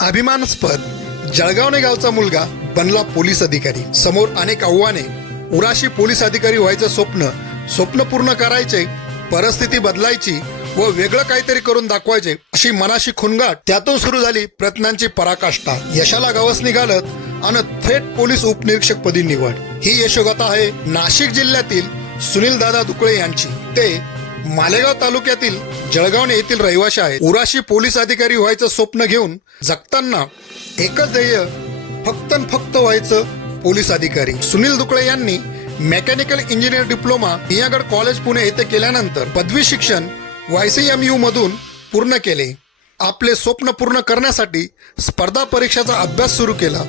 अभिमानास्पद जळगावणे गावचा मुलगा बनला पोलीस अधिकारी. समोर अनेक आव्हाने उराशी पोलीस अधिकारी व्हायचं स्वप्न स्वप्न पूर्ण करायचे परिस्थिती बदलायची व वेगळं काहीतरी करून दाखवायचे अशी मनाशी खुनगाट त्यातून सुरू झाली प्रयत्नांची पराकाष्ठा. यशाला गावस निघालत आणि थेट पोलीस उपनिरीक्षक पदी निवड. ही यशोगाथा आहे नाशिक जिल्ह्यातील सुनील दादा दुकळे यांची. ते मालेगाव तालुक्यातील जळगाव येथील रहिवाशी आहेत. उराशी पोलीस अधिकारी व्हायचं स्वप्न घेऊन जगताना एकच ध्येय फक्त फक्त व्हायचं पोलीस अधिकारी. सुनील दुकळे यांनी mechanical engineer diploma Sinhagad college Pune येथे केल्यानंतर पदवी शिक्षण वायसीएमयू मधून पूर्ण केले. आपले स्वप्न पूर्ण करण्यासाठी स्पर्धा परीक्षाचा अभ्यास सुरू केला.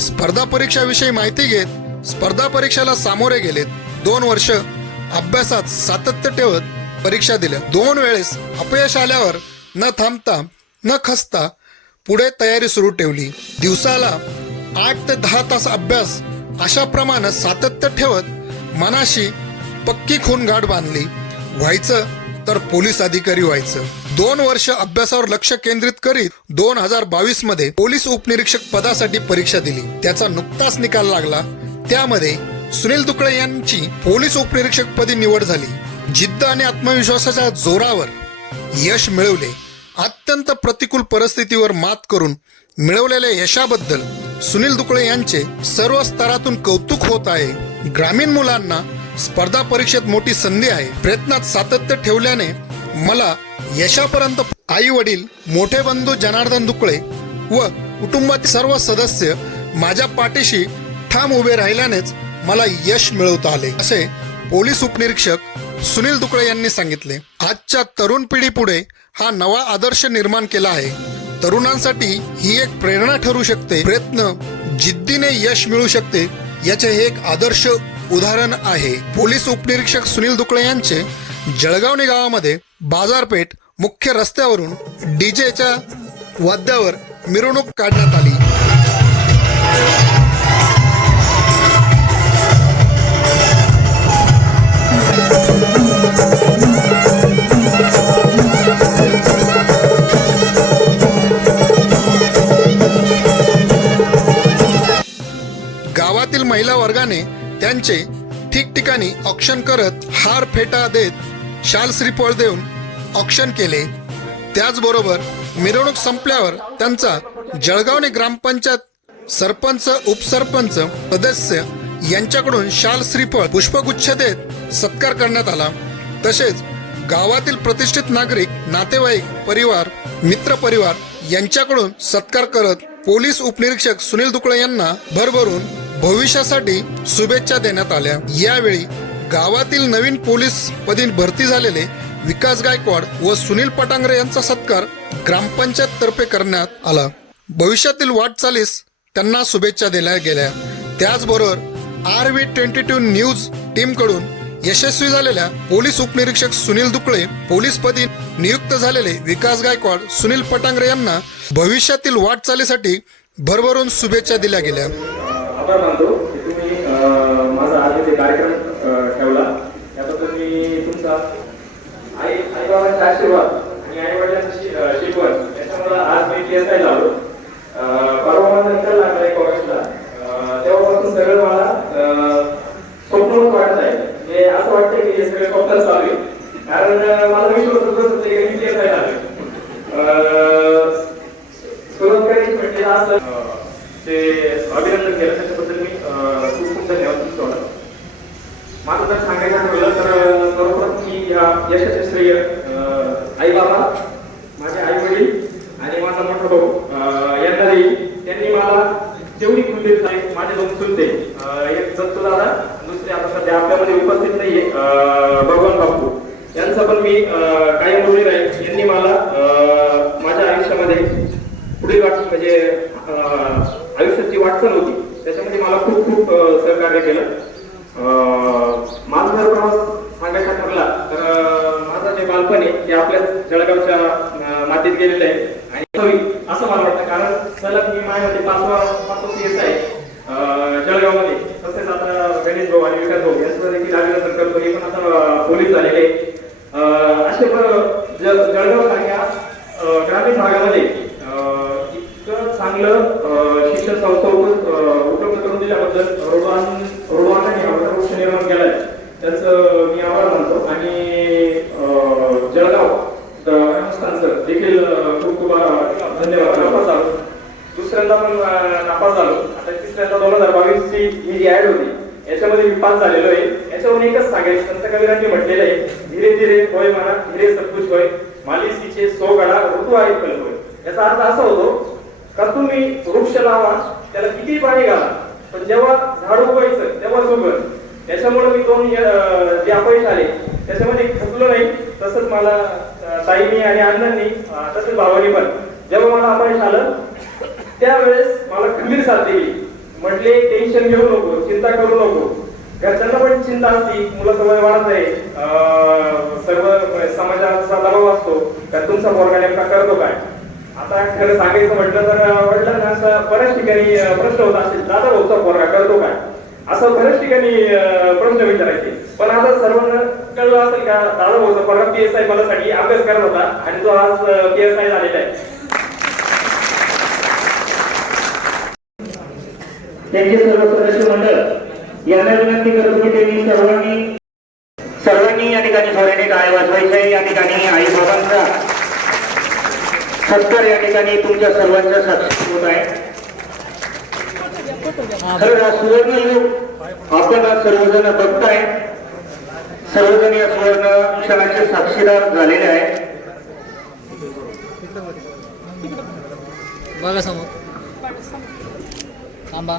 स्पर्धा परीक्षाविषयी माहिती घेत स्पर्धा परीक्षेला सामोरे गेलेत. दोन वर्ष अभ्यासात सातत्य ठेवत परीक्षा दिल्या. दोन वेळेस अपयश आल्यावर न थांबता न खसता पुढे तयारी सुरू ठेवली. दिवसाला आठ ते दहा तास अभ्यास अशा प्रमाणे सातत्य ठेवत मनाशी पक्की खून गाठ बांधली. व्हायचं तर पोलीस अधिकारी व्हायचं. दोन वर्ष अभ्यासावर लक्ष केंद्रित करीत दोन हजार बावीसमध्ये पोलीस उपनिरीक्षक पदासाठी परीक्षा दिली. त्याचा नुकताच निकाल लागला. त्यामध्ये सुनील दुकळे यांची पोलीस उपनिरीक्षक पदी निवड झाली. जिद्द आणि आत्मविश्वासाच्या जोरावर यश मिळवले. अत्यंत प्रतिकूल परिस्थितीवर मात करून मिळवलेल्या यशाबद्दल सुनील दुकळे यांचे सर्व स्तरातून कौतुक होत आहे. ग्रामीण मुलांना स्पर्धा परीक्षेत मोठी संधी आहे. प्रयत्नात सातत्य ठेवल्याने मला यशापर्यंत आई वडील मोठे बंधू जनार्दन दुकळे व कुटुंबातील सर्व सदस्य माझ्या पाठीशी ठाम उभे राहिल्यानेच मला यश मिळवता आले. असे पोलीस उपनिरीक्षक सुनील दुकळे यांनी सांगितले आजच्या तरुण पिढी पुढे हा नवा आदर्श निर्माण केला आहे. तरुणांसाठी ही एक प्रेरणा ठरू शकते. प्रयत्न जिद्दीने यश मिळू शकते याचे हे एक आदर्श उदाहरण आहे. पोलीस उपनिरीक्षक सुनील दुकळे यांचे जळगावणे गावामध्ये बाजारपेठ मुख्य रस्त्यावरून डीजेच्या वाद्यावर मिरवणूक काढण्यात आली. गावातील महिला वर्गाने त्यांचे ठिकठिकाणी ऑक्शन करत हार फेटा देत शाल श्रीफळ देऊन ऑक्शन केले. त्याचबरोबर मिरवणूक संपल्यावर त्यांचा जळगावने ग्रामपंचायत सरपंच उपसरपंच सदस्य यांच्याकडून शाल श्रीफळ पुष्पगुच्छ देत सत्कार करण्यात आला. तसेच गावातील प्रतिष्ठित नागरिक नातेवाईक परिवार मित्र परिवार यांच्याकडून सत्कार करत पोलीस उपनिरीक्षक सुनील दुकळे यांना भरभरून भविष्यासाठी शुभेच्छा देण्यात आल्या. यावेळी गावातील नवीन पोलीस पदी भरती झालेले विकास गायकवाड व सुनील पटांगरे यांचा सत्कार ग्रामपंचायत तर्फे करण्यात आला. भविष्यातील वाटचालीस त्यांना शुभेच्छा दिल्या गेल्या. त्याचबरोबर R V twenty two news टीमकडून यशस्वी झालेल्या पोलीस उपनिरीक्षक सुनील दुकळे पोलीस पदी नियुक्त झालेले विकास गायकवाड सुनील पटांगरे यांना भविष्यातील वाटचालीसाठी भरभरून शुभेच्छा दिल्या गेल्या. आभार मानतो की तुम्ही अं, माझा आज इथे कार्यक्रम ठेवला त्याबद्दल मी तुमचा आई आई बाबांचा आशीर्वाद आणि आई वडिलांची शिकवण याच्यामुळे आज मी टी एस लावलो परवा नंतर लागला एक ऑगस्टला. तेव्हापासून सगळं मला अं, स्वप्नच वाटत आहे म्हणजे असं वाटतं की हे सगळं स्वप्नच चालू आहे कारण अं, मला विश्वास होत होतं की मी टी एस आय लागलो सुरुवात करायची म्हणजे आज अं, ते अभिनंदन केलं त्याच्याबद्दल मी खूप खूप धन्यवाद तुमचा माझं जर सांगायचं ठरलं तर बरोबर सर्वप्रथम मी या यशाचे श्रेय आई बाबा माझे आई वडील आणि माझा मोठा भाऊ अं, यांना देईल त्यांनी मला जेवढी खुली आहे माझे दोन सुनते एक दत्तू दादा दुसरे आता सध्या आपल्यामध्ये उपस्थित नाहीये अं, भगवान बापू. यांचा पण मी अं, कायम राहील यांनी मला अं, माझ्या आयुष्यामध्ये पुढील वाट म्हणजे अं, आयुष्याची वाटचाल होती. खूप खूप सहकार्य केलं. अं, माझा जर प्रवास सांगायचा ठरला तर माझं जे बालपण आहे ते आपल्या जळगावच्या मातीत गेलेलं आहे. आणि हवी असं मला वाटतं कारण सलग मी माझ्यामध्ये पाचवा पाचवा येत आहे. अं, जळगावमध्ये. तसेच आता गणेश भाऊ आणि विकास भाऊ यांचं देखील अभिनंदन करतो. हे पण आता पोलीस झालेले आहे. असे जळगाव सारख्या ग्रामीण भागामध्ये अं, इतकं चांगलं अं, शिक्षण संस्था दिल्याबद्दल रोडवान रोडवानाने हा वृक्ष निर्माण केलाय. त्याचं मी आभार मानतो. आणि जळगाव ग्रामस्थांचं देखील खूप खूप धन्यवाद. नापास झालो. दुसऱ्यांदा पण नापास झालो. आता तिसऱ्यांदा दोन हजार बावीस ची ही जी ऍड होती. याच्यामध्ये मी पास झालेलो आहे. याच्यावरून एकच सांगेल संत कबीरांनी म्हटलेलं आहे धीरे धीरे होय म्हणा धीरे सबकुश होय. मालिसीचे सो गडा ऋतू आहे कल होय. याचा अर्थ असा होतो का तुम्ही वृक्ष लावा त्याला किती पाणी घाला पण जेव्हा झाड उगवायचं तेव्हाच उगल त्याच्यामुळे मी दोन जे अपयश आले त्याच्यामध्ये खचलो नाही. तसंच मला ताईनी आणि अण्णांनी तसंच भावानी पण जेव्हा मला अपयश आलं त्यावेळेस मला खंबीर साथ दिली. म्हटले टेन्शन घेऊ नको चिंता करू नको. घरच्यांना पण चिंता असती मुलं वय वाढत आहे अं, सर्व समाजाचा दबाव असतो. तर तुमचा पोरगा नेमका करतो काय? आता खरं सांगायचं म्हटलं तर वडिलांना असं बऱ्याच ठिकाणी प्रश्न होत असेल दादा भाऊचा पोरगा करतो काय असं बऱ्याच ठिकाणी प्रश्न विचारायचे. पण आता सर्वांना कळलं असेल का दादा भाऊचा पोरगा पी एस आय पदासाठी अभ्यास करत होता आणि तो आज पी एस आय झालेला आहे. त्यांचे सर्व सदस्य मंडळ यांना विनंती करतो की त्यांनी सर्वांनी सर्वांनी या ठिकाणी जोराने काय वाजवायच्या या ठिकाणी आई बाबांचा सत्कार या ठिकाणी तुमच्या सर्वांच्या साक्षी होत आहे. खरं हा सुवर्ण युग आपण आज सर्वजण बघताय. सर्वजण या सुवर्ण क्षणाचे साक्षीदार झालेले आहे बघा समोर. थांबा.